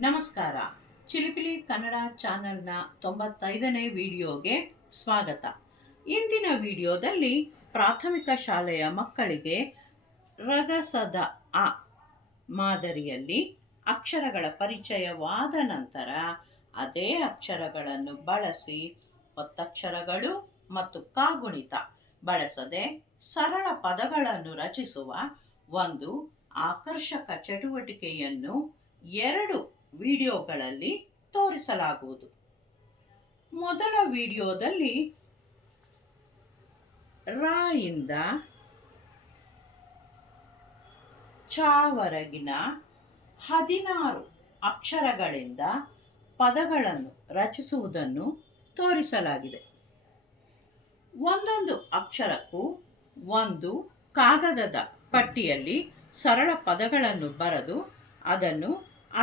ನಮಸ್ಕಾರ. ಚಿಲಿಪಿಲಿ ಕನ್ನಡ ಚಾನೆಲ್ನ 95ನೇ ವಿಡಿಯೋಗೆ ಸ್ವಾಗತ. ಇಂದಿನ ವಿಡಿಯೋದಲ್ಲಿ ಪ್ರಾಥಮಿಕ ಶಾಲೆಯ ಮಕ್ಕಳಿಗೆ ರಗಸದ ಅ ಮಾದರಿಯಲ್ಲಿ ಅಕ್ಷರಗಳ ಪರಿಚಯವಾದ ನಂತರ ಅದೇ ಅಕ್ಷರಗಳನ್ನು ಬಳಸಿ ಒತ್ತಕ್ಷರಗಳು ಮತ್ತು ಕಾಗುಣಿತ ಬಳಸದೆ ಸರಳ ಪದಗಳನ್ನು ರಚಿಸುವ ಒಂದು ಆಕರ್ಷಕ ಚಟುವಟಿಕೆಯನ್ನು 2 ವಿಡಿಯೋಗಳಲ್ಲಿ ತೋರಿಸಲಾಗುವುದು. ಮೊದಲ ವಿಡಿಯೋದಲ್ಲಿ ರ ಇಂದ ಚಾವರೆಗಿನ 16 ಅಕ್ಷರಗಳಿಂದ ಪದಗಳನ್ನು ರಚಿಸುವುದನ್ನು ತೋರಿಸಲಾಗಿದೆ. ಒಂದೊಂದು ಅಕ್ಷರಕ್ಕೂ ಒಂದು ಕಾಗದದ ಪಟ್ಟಿಯಲ್ಲಿ ಸರಳ ಪದಗಳನ್ನು ಬರೆದು ಅದನ್ನು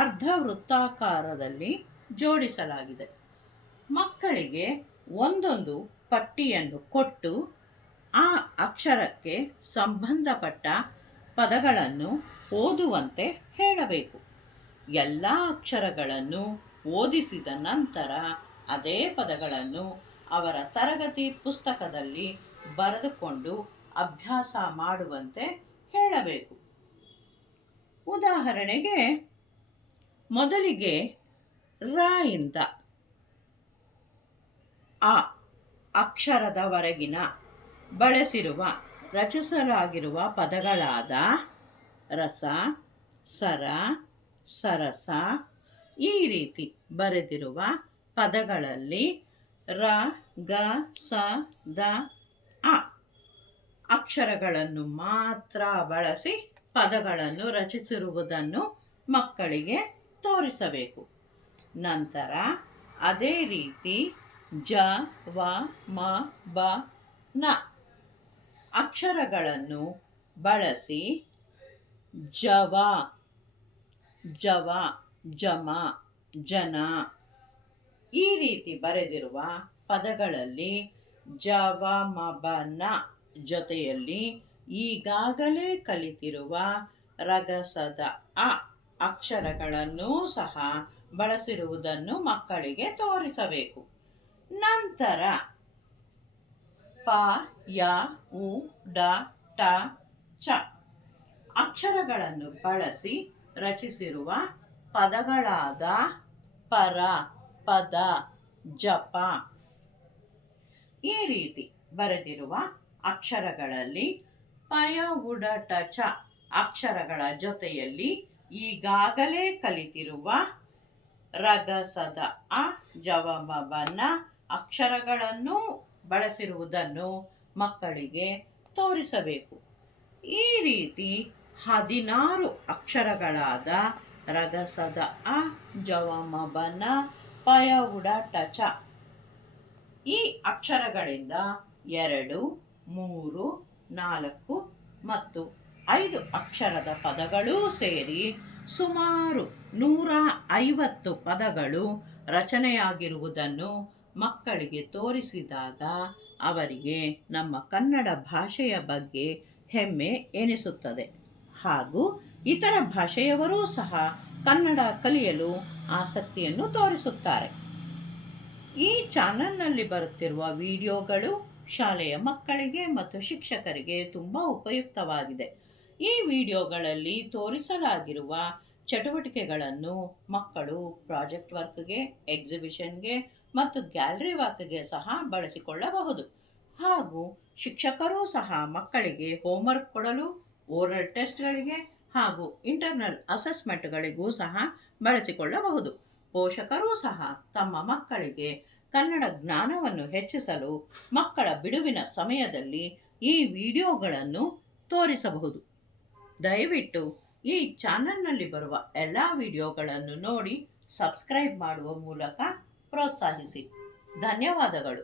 ಅರ್ಧ ವೃತ್ತಾಕಾರದಲ್ಲಿ ಜೋಡಿಸಲಾಗಿದೆ. ಮಕ್ಕಳಿಗೆ ಒಂದೊಂದು ಪಟ್ಟಿಯನ್ನು ಕೊಟ್ಟು ಆ ಅಕ್ಷರಕ್ಕೆ ಸಂಬಂಧಪಟ್ಟ ಪದಗಳನ್ನು ಓದುವಂತೆ ಹೇಳಬೇಕು. ಎಲ್ಲ ಅಕ್ಷರಗಳನ್ನು ಓದಿಸಿದ ನಂತರ ಅದೇ ಪದಗಳನ್ನು ಅವರ ತರಗತಿ ಪುಸ್ತಕದಲ್ಲಿ ಬರೆದುಕೊಂಡು ಅಭ್ಯಾಸ ಮಾಡುವಂತೆ ಹೇಳಬೇಕು. ಉದಾಹರಣೆಗೆ, ಮೊದಲಿಗೆ ರ ಇಂದ ಆ ಅಕ್ಷರದವರೆಗಿನ ರಚಿಸಲಾಗಿರುವ ಪದಗಳಾದ ರಸ, ಸರ, ಸರಸ ಈ ರೀತಿ ಬರೆದಿರುವ ಪದಗಳಲ್ಲಿ ರ, ಗ, ಸ, ದ, ಅ ಅಕ್ಷರಗಳನ್ನು ಮಾತ್ರ ಬಳಸಿ ಪದಗಳನ್ನು ರಚಿಸಿರುವುದನ್ನು ಮಕ್ಕಳಿಗೆ ತೋರಿಸಬೇಕು. ನಂತರ ಅದೇ ರೀತಿ ಜ, ವ, ಮ, ಬ, ನ ಅಕ್ಷರಗಳನ್ನು ಬಳಸಿ ಜವ, ಜವ, ಜಮ, ಜನ ಈ ರೀತಿ ಬರೆದಿರುವ ಪದಗಳಲ್ಲಿ ಜವ, ಮ, ಬ, ನ ಜೊತೆಯಲ್ಲಿ ಈಗಾಗಲೇ ಕಲಿತಿರುವ ರಗಸದ ಅ ಅಕ್ಷರಗಳನ್ನು ಸಹ ಬಳಸಿರುವುದನ್ನು ಮಕ್ಕಳಿಗೆ ತೋರಿಸಬೇಕು. ನಂತರ ಪ, ಯ, ಉ, ಡ, ಟ, ಚ ಅಕ್ಷರಗಳನ್ನು ಬಳಸಿ ರಚಿಸಿರುವ ಪದಗಳಾದ ಪರ, ಪದ, ಜಪ ಈ ರೀತಿ ಬರೆದಿರುವ ಅಕ್ಷರಗಳಲ್ಲಿ ಪಯ, ಉಡ, ಟ, ಚ ಅಕ್ಷರಗಳ ಜೊತೆಯಲ್ಲಿ ಈಗಾಗಲೇ ಕಲಿತಿರುವ ರಗಸದ ಅ, ಜವ, ಮ, ಬ, ನ ಅಕ್ಷರಗಳನ್ನು ಬಳಸಿರುವುದನ್ನು ಮಕ್ಕಳಿಗೆ ತೋರಿಸಬೇಕು. ಈ ರೀತಿ 16 ಅಕ್ಷರಗಳಾದ ರಗಸದ ಅ, ಜವ, ಮ, ಬ, ನ, ಪಯ, ಉಡ, ಟ, ಚ ಈ ಅಕ್ಷರಗಳಿಂದ 2, 3, 4 ಮತ್ತು 5 ಅಕ್ಷರದ ಪದಗಳೂ ಸೇರಿ ಸುಮಾರು 150 ಪದಗಳು ರಚನೆಯಾಗಿರುವುದನ್ನು ಮಕ್ಕಳಿಗೆ ತೋರಿಸಿದಾಗ ಅವರಿಗೆ ನಮ್ಮ ಕನ್ನಡ ಭಾಷೆಯ ಬಗ್ಗೆ ಹೆಮ್ಮೆ ಎನಿಸುತ್ತದೆ. ಹಾಗೂ ಇತರ ಭಾಷೆಯವರೂ ಸಹ ಕನ್ನಡ ಕಲಿಯಲು ಆಸಕ್ತಿಯನ್ನು ತೋರಿಸುತ್ತಾರೆ. ಈ ಚಾನೆಲ್ನಲ್ಲಿ ಬರುತ್ತಿರುವ ವಿಡಿಯೋಗಳು ಶಾಲೆಯ ಮಕ್ಕಳಿಗೆ ಮತ್ತು ಶಿಕ್ಷಕರಿಗೆ ತುಂಬ ಉಪಯುಕ್ತವಾಗಿದೆ. ಈ ವಿಡಿಯೋಗಳಲ್ಲಿ ತೋರಿಸಲಾಗಿರುವ ಚಟುವಟಿಕೆಗಳನ್ನು ಮಕ್ಕಳು ಪ್ರಾಜೆಕ್ಟ್ ವರ್ಕ್ಗೆ, ಎಕ್ಸಿಬಿಷನ್ಗೆ ಮತ್ತು ಗ್ಯಾಲರಿ ವರ್ಕ್ಗೆ ಸಹ ಬಳಸಿಕೊಳ್ಳಬಹುದು. ಹಾಗೂ ಶಿಕ್ಷಕರೂ ಸಹ ಮಕ್ಕಳಿಗೆ ಹೋಮ್ವರ್ಕ್ ಕೊಡಲು, ಓರಲ್ ಟೆಸ್ಟ್ಗಳಿಗೆ ಹಾಗೂ ಇಂಟರ್ನಲ್ ಅಸೆಸ್ಮೆಂಟ್ಗಳಿಗೂ ಸಹ ಬಳಸಿಕೊಳ್ಳಬಹುದು. ಪೋಷಕರೂ ಸಹ ತಮ್ಮ ಮಕ್ಕಳಿಗೆ ಕನ್ನಡ ಜ್ಞಾನವನ್ನು ಹೆಚ್ಚಿಸಲು ಮಕ್ಕಳ ಬಿಡುವಿನ ಸಮಯದಲ್ಲಿ ಈ ವಿಡಿಯೋಗಳನ್ನು ತೋರಿಸಬಹುದು. ದಯವಿಟ್ಟು ಈ ಚಾನೆಲ್ನಲ್ಲಿ ಬರುವ ಎಲ್ಲ ವಿಡಿಯೋಗಳನ್ನು ನೋಡಿ ಸಬ್ಸ್ಕ್ರೈಬ್ ಮಾಡುವ ಮೂಲಕ ಪ್ರೋತ್ಸಾಹಿಸಿ. ಧನ್ಯವಾದಗಳು.